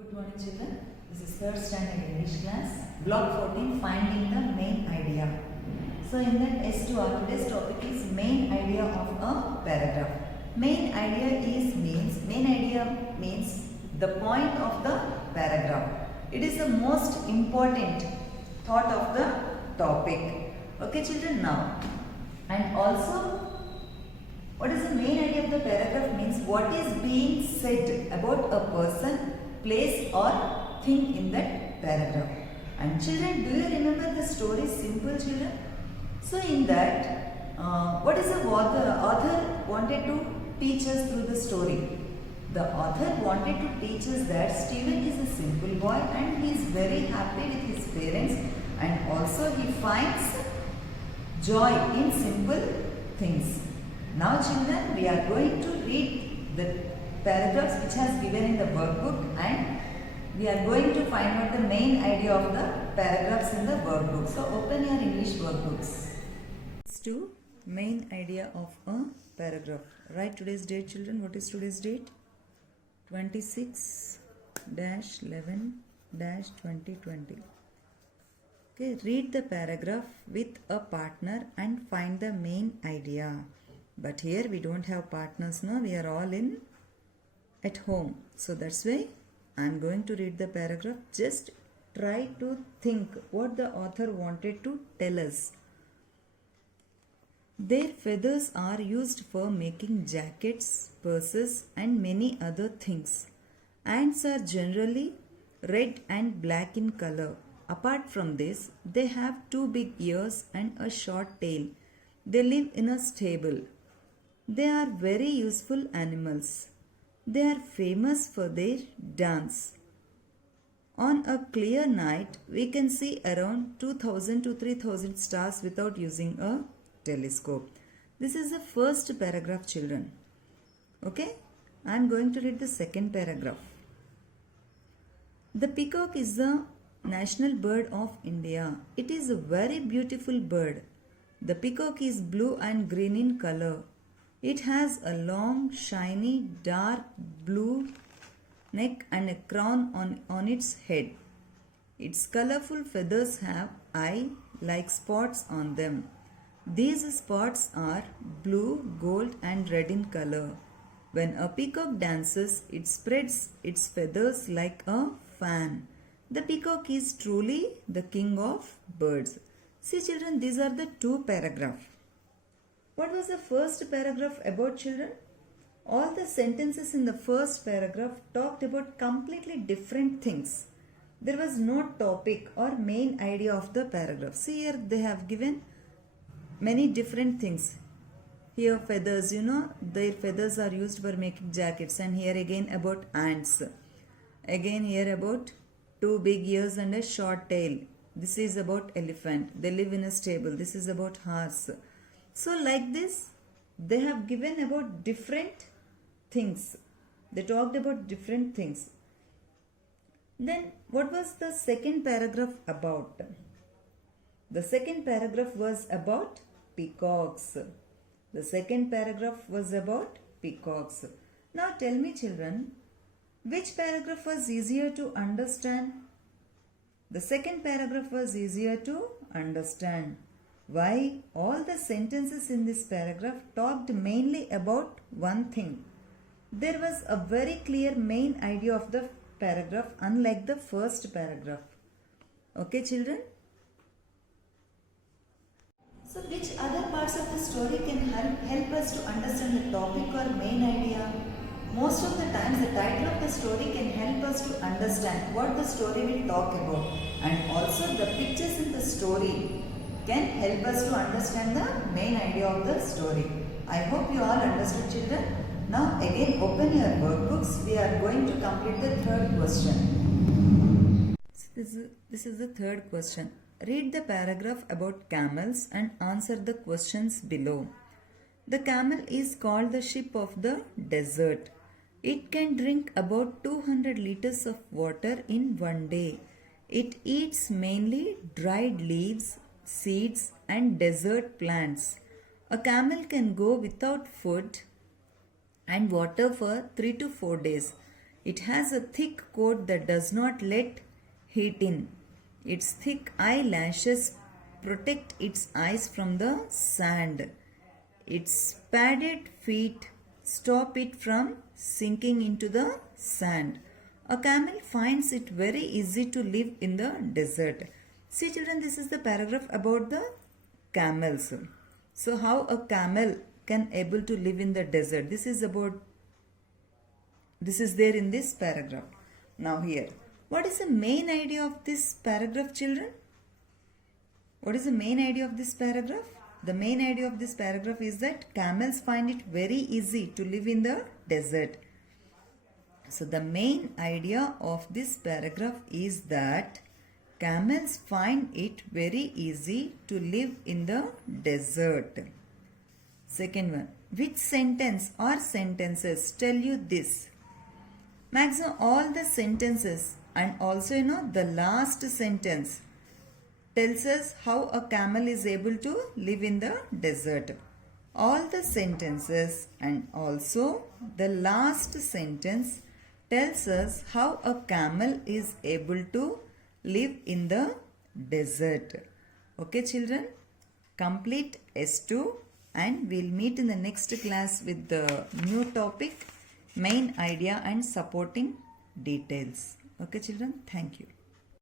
Good morning children. This is third standard English class. Block 14, finding the main idea. So in that S2R, today's topic is main idea of a paragraph. Main idea means the point of the paragraph. It is the most important thought of the topic. Okay children, now. And also, what is the main idea of the paragraph means what is being said about a person, place or thing in that paragraph. And children, do you remember the story Simple Children? So in that, what is the author wanted to teach us through the story? The author wanted to teach us that Stephen is a simple boy and he is very happy with his parents, and also he finds joy in simple things. Now children, we are going to read the paragraphs which has given in the workbook, and we are going to find out the main idea of the paragraphs in the workbook. So open your English workbooks. To main idea of a paragraph. Write today's date children. What is today's date? 26-11-2020. Okay, read the paragraph with a partner and find the main idea. But here we don't have partners, no, we are all at home. So that's why I am going to read the paragraph. Just try to think what the author wanted to tell us. Their feathers are used for making jackets, purses and many other things. Ants are generally red and black in color. Apart from this, they have 2 big ears and a short tail. They live in a stable. They are very useful animals. They are famous for their dance. On a clear night, we can see around 2000 to 3000 stars without using a telescope. This is the first paragraph children. Okay? I am going to read the second paragraph. The peacock is the national bird of India. It is a very beautiful bird. The peacock is blue and green in color. It has a long, shiny, dark blue neck and a crown on its head. Its colorful feathers have eye-like spots on them. These spots are blue, gold and red in color. When a peacock dances, it spreads its feathers like a fan. The peacock is truly the king of birds. See children, these are the 2 paragraphs. What was the first paragraph about children? All the sentences in the first paragraph talked about completely different things. There was no topic or main idea of the paragraph. See here they have given many different things. Here feathers, their feathers are used for making jackets, and here again about ants. Again here about 2 big ears and a short tail. This is about elephant. They live in a stable. This is about horse. So like this, they have given about different things. They talked about different things. Then what was the second paragraph about? The second paragraph was about peacocks. The second paragraph was about peacocks. Now tell me children, which paragraph was easier to understand? The second paragraph was easier to understand. Why? All the sentences in this paragraph talked mainly about one thing. There was a very clear main idea of the paragraph, unlike the first paragraph. Okay children? So which other parts of the story can help us to understand the topic or main idea? Most of the times the title of the story can help us to understand what the story will talk about, and also the pictures in the story can help us to understand the main idea of the story. I hope you all understood children. Now again open your workbooks. We are going to complete the third question. This is the third question. Read the paragraph about camels and answer the questions below. The camel is called the sheep of the desert. It can drink about 200 liters of water in one day. It eats mainly dried leaves, seeds and desert plants. A camel can go without food and water for 3 to 4 days. It has a thick coat that does not let heat in. Its thick eyelashes protect its eyes from the sand. Its padded feet stop it from sinking into the sand. A camel finds it very easy to live in the desert. See children, this is the paragraph about the camels. So how a camel can able to live in the desert. This is there in this paragraph. Now here, what is the main idea of this paragraph children? What is the main idea of this paragraph? The main idea of this paragraph is that camels find it very easy to live in the desert. So the main idea of this paragraph is that camels find it very easy to live in the desert. Second one, which sentence or sentences tell you this? Maximum all the sentences and also the last sentence tells us how a camel is able to live in the desert. All the sentences and also the last sentence tells us how a camel is able to live in the desert. Okay children, complete S2 and we'll meet in the next class with the new topic, main idea and supporting details. Okay children, thank you.